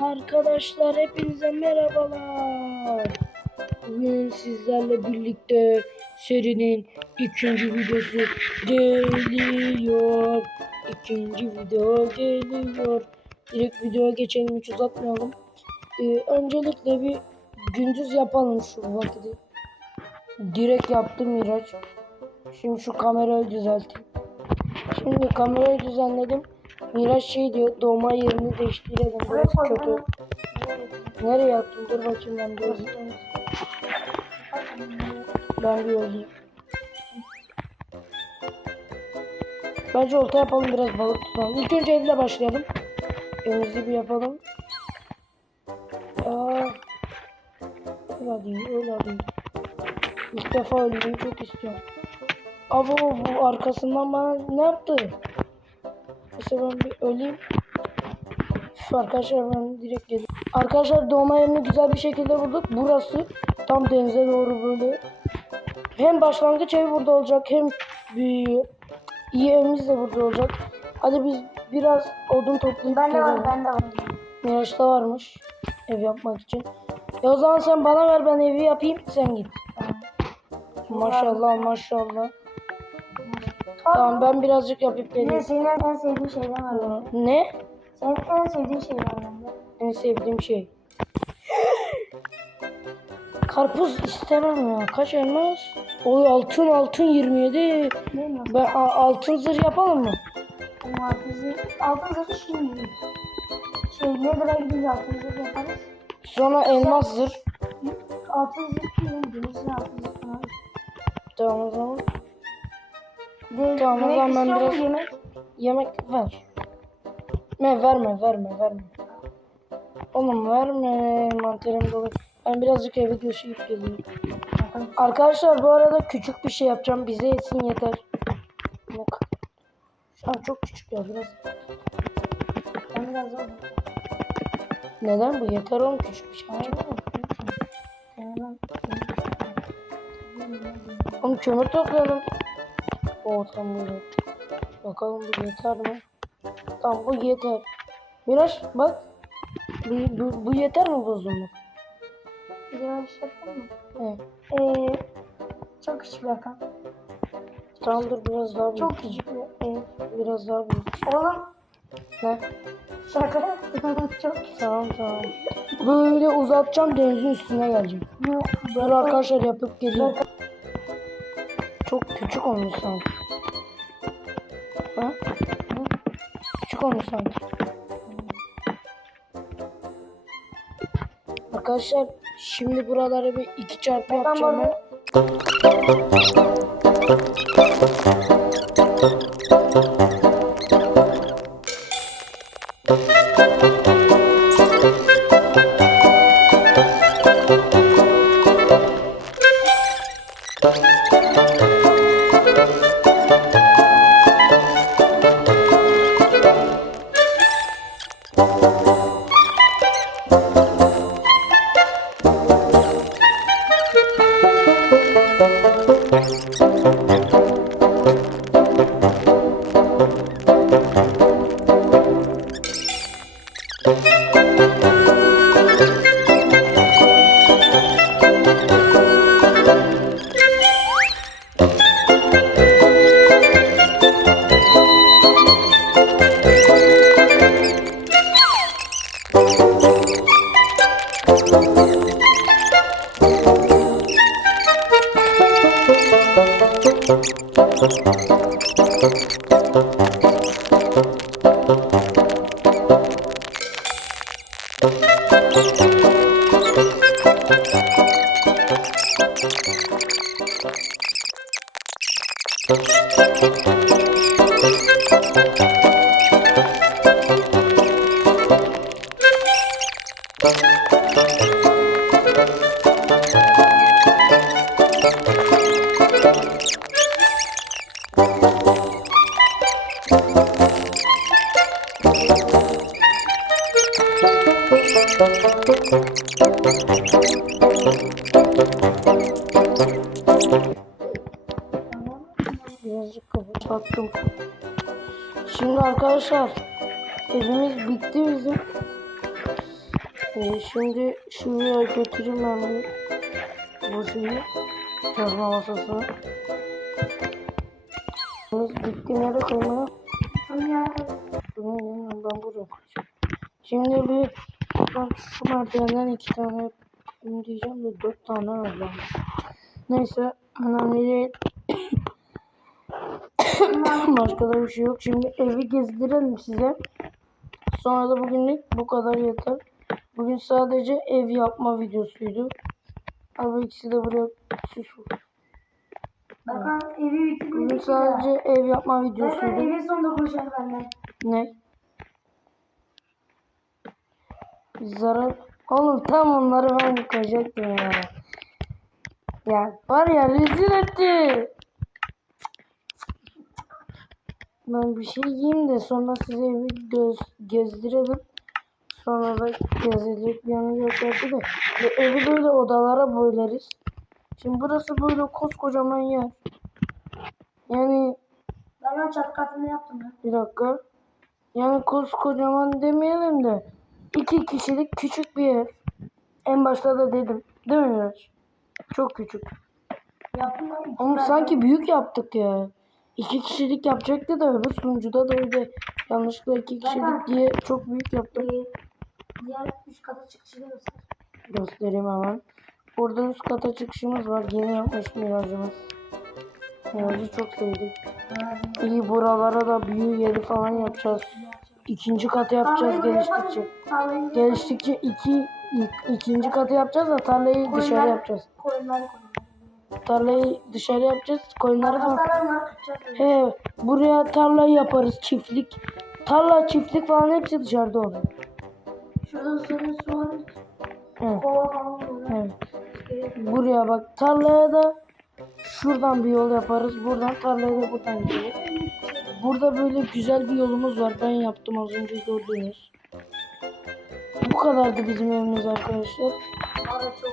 Arkadaşlar hepinize merhabalar. Bugün sizlerle birlikte serinin ikinci videosu geliyor. İkinci video geliyor. Direkt videoya geçelim hiç uzatmayalım. Ee, öncelikle bir gündüz yapalım şu vakiti. Direkt yaptım Miraç. Şimdi şu kamerayı düzelteyim. Şimdi kamerayı düzenledim. Miraç şey diyor doğma yerini değiştirelim. Burası kötü. Nereye yaptın? Dur bakayım ben yazayım. Ben bir yazayım. Bence olta yapalım biraz balık tutalım. İlk önce evle başlayalım. Evimizi bir yapalım. Aa, öyle değil, öyle değil. İlk defa ölmeyi çok istiyorum. Abo bu arkasından bana ne yaptı? Neyse ben bir öleyim. Üf, arkadaşlar ben direkt geliyorum. Arkadaşlar doğma yerini güzel bir şekilde bulduk. Burası tam denize doğru böyle. Hem başlangıç evi burada olacak hem bir iyi evimiz de burada olacak. Hadi biz biraz odun toplayıp Ben de var, ben de var. Miraç'ta varmış ev yapmak için. E o zaman sen bana ver ben evi yapayım sen git. Maşallah maşallah. Tamam ben birazcık yapıp Yine geleyim. senin en sevdiğin şeyden var. Ne? Senin en sevdiğin şey var bende. En sevdiğim şey. Karpuz istemem ya. Kaç elmas? Oy altın altın 27. Değil mi? Ben a- altın zırh yapalım mı? Benim altın zırh, altın zırhı şimdi. Şey, Nether'a gidince altın zırh yaparız. Sonra elmas zırh. Altın zırh değil, denizin altın zırh falan. Tamam o zaman. De, Tamam, o zaman ben istiyor biraz- yemek? Yemek ver. Ne verme verme verme. Oğlum verme mantarım dolu. Ben birazcık eve göçeyip geleyim. Arkadaşlar bu arada küçük bir şey yapacağım. Bize yetsin yeter. Yok. Şu an çok küçük ya biraz. Ben biraz. Neden bu? Yeter oğlum küçük bir şey. yapacağım. Oğlum kömür toplayalım. Oo tamam böyle. Bakalım bu yeter mi? Tamam bu yeter. Miraç bak. Bu, bu, bu yeter mi bozulmak? De bir şey yapalım mı? He. Ee, çok küçük bir rakam. Tamam dur biraz daha büyük. Çok küçük bir. Evet, biraz daha büyük. Oğlum Ne? şaka çok küçük. Tamam tamam. Böyle uzatacağım denizin üstüne gelecek. Böyle arkadaşlar yapıp geleyim. Olmuş sanki. Ha? Küçük olmuş sanki. Arkadaşlar şimdi buraları bir iki çarpı Ben yapacağım ben. Böyle Birazcık Şimdi arkadaşlar evimiz bitti bizim. Ee, şimdi şuraya götüreyim ben bu, şeyi. Çalışma masasını. Bitti nereye yiyemem, ben buraya koyacağım. Şimdi bir ben şu merdivenden iki tane diyeceğim de dört tane alacağım. Neyse önemli değil. Başka da bir şey yok. Şimdi evi gezdirelim size. Sonra da bugünlük bu kadar yeter. Bugün sadece ev yapma videosuydu. Abi ikisi de buraya süs. Bakalım evi bitirdik. Bugün sadece ev yapma videosuydu. evin sonunda konuşalım benden. Ne? Zarar. Oğlum tam onları ben koyacaktım ya. Ya var ya rezil etti. Ben bir şey yiyeyim de sonra size evi göz, gezdirelim. Sonra da gezilecek bir yanı yok gerçi de. Ve evi böyle odalara böleriz. Şimdi burası böyle koskocaman yer. Yani Ben ben çatı katını yaptım ya. bir dakika. Yani koskocaman demeyelim de iki kişilik küçük bir ev. En başta da dedim. Değil mi Miraç? Çok küçük. Yaptım ben. ben- sanki büyük yaptık ya. İki kişilik yapacaktı da öbür sunucuda da öyle yanlışlıkla iki kişilik diye çok büyük yaptım. Ee, diğer üst kata çıkışı da göster. Göstereyim hemen. Burada üst kata çıkışımız var. Yeni yapmış Miraç'ımız. Miraç'ı çok sevdik. İyi buralara da büyü yeri falan yapacağız. İkinci katı yapacağız geliştikçe. Geliştikçe iki ilk- ikinci katı yapacağız da tarlayı dışarı yapacağız. Koyunları koyunları. Tarlayı dışarı yapacağız. Koyunları kıracağız. He, buraya tarlayı yaparız çiftlik. Tarla çiftlik falan hepsi dışarıda olur. Şurada senin su var. Evet. Evet. Buraya bak tarlaya da şuradan bir yol yaparız. Buradan tarlaya da buradan gideriz. Burada böyle güzel bir yolumuz var. Ben yaptım az önce gördüğünüz. Bu kadardı bizim evimiz arkadaşlar.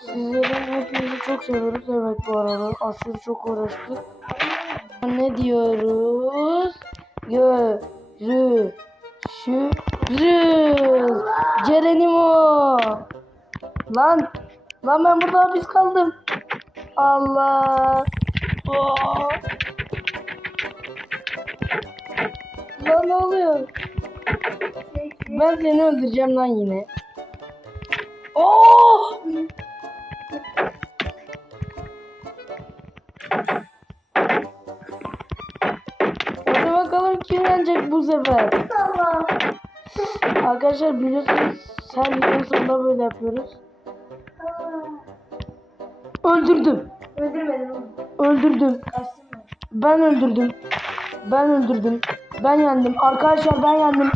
Sizlerin hepinizi çok seviyoruz. Evet bu arada aşırı çok uğraştık. Ne diyoruz? Görüşürüz. Cerenimo. Lan. Lan ben burada hapis kaldım. Allah. Lan ne oluyor? Ben seni öldüreceğim lan yine. Oh! Hadi bakalım kim yenecek bu sefer. Allah. Arkadaşlar biliyorsunuz her videonun sonunda böyle yapıyoruz. Öldürdüm. Öldürmedim oğlum. Öldürdüm. Kaçtın mı? Ben öldürdüm. Ben öldürdüm. Ben yendim. Arkadaşlar ben yendim.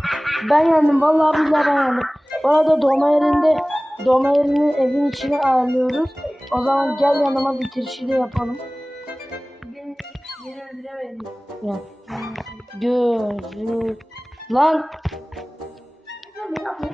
Ben yendim. Vallahi billahi ben yendim. Bu arada yerinde doğma yerini evin içine ayarlıyoruz. O zaman gel yanıma bitirişi de yapalım. Beni. Ya. Gözü. Lan. Beni yapmaya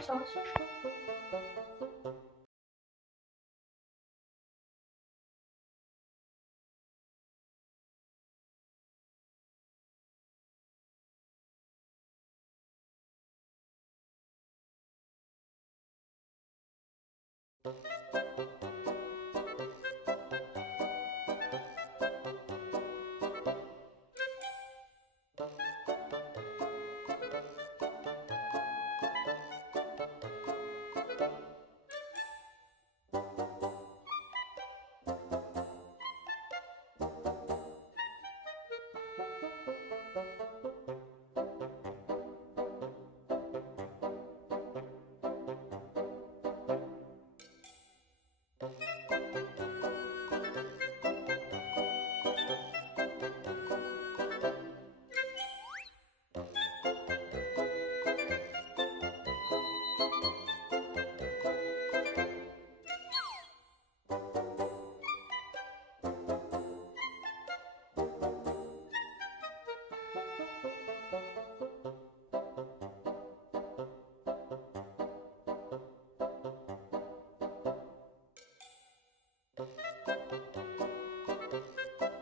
Thank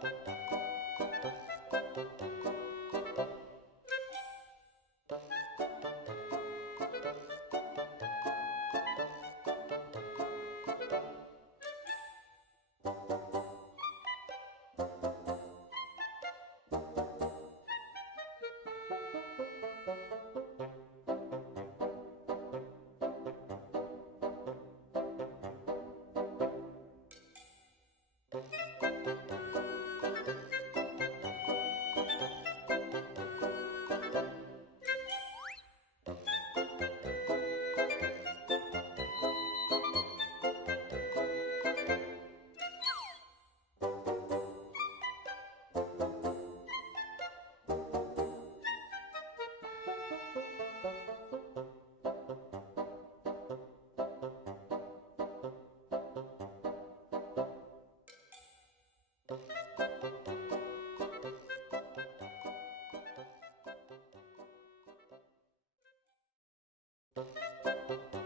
you. Thank you. Thank you.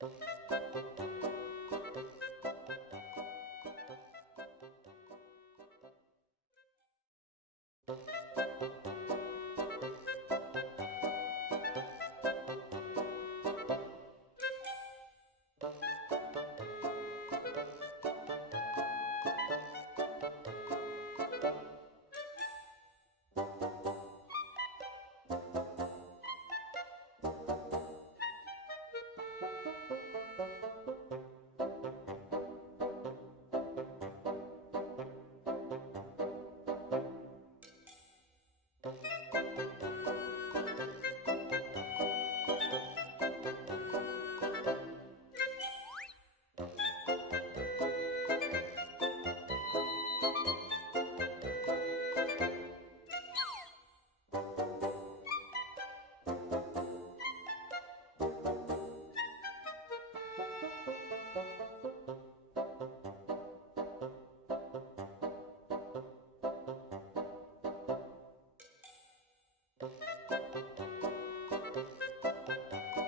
Thank you. Thank you.